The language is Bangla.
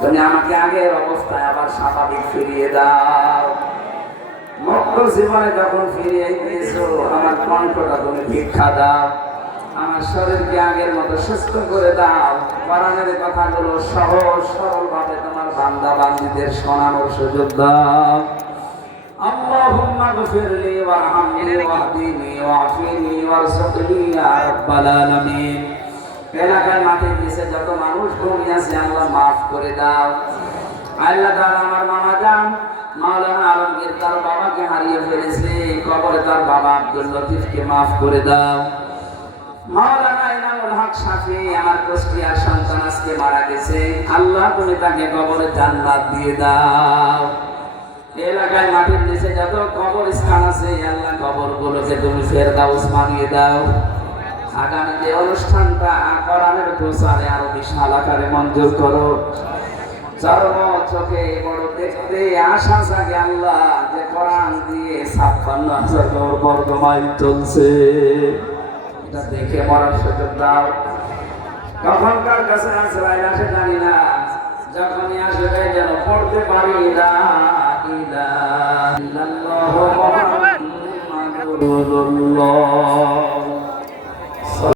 তুমি আমাকে আগের অবস্থায় আবার স্বাভাবিক ফিরিয়ে দাও মক্কল জীবনে যখন ফিরিয়ে দিয়েছো আমার কণ্ঠটা তুমি ভিক্ষা দাও আমার শরীরকে আগের মতো সুস্থ করে দাও কোরআনের কথাগুলো সহজ সরল ভাবে তোমার বান্দা বান্দীদের শোনানোর সুযোগ দাও اللهم اغفر لي وارحمني واهدني وعافني وارزقني يا رب العالمين এলাকায় মাঠে নিচে যত মানুষ ঘুমিয়ে আল্লাহ মাফ করে দাও। আল্লাহ তাআলা আমার মামা যান মাওলানা আলমগীর তার বাবাকে হারিয়ে ফেলেছে, কবরে তার বাবা আব্দুল লতিফকে মাফ করে দাও। মাওলানা ইনামুল হক সাফি, আমার কুষ্টিয়ার সন্তান আজকে মারা গেছে। আল্লাহ তুমি তাকে কবরে জান্নাত দিয়ে দাও। এলাকায় মাটির নিচে যত কবর স্থান আছে, আল্লাহ কবর গুলোকে তুমি ফেরদাউস বানিয়ে দাও। আগামী যে অনুষ্ঠানটা কোরআনের প্রচারে আরও বিশাল আকারে মঞ্জুর করো। চর্ম চোখে বড় দেখতে আশা জাগে আল্লাহ যে কোরআন দিয়ে ছাপ্পান্ন হাজার চলছে। এটা দেখে মরার সুযোগ দাও। কখনকার কাছে আজরাইল আসে, জানি না যখনই আসবে যেন পড়তে পারি। ইলাহা ইল্লাল্লাহু।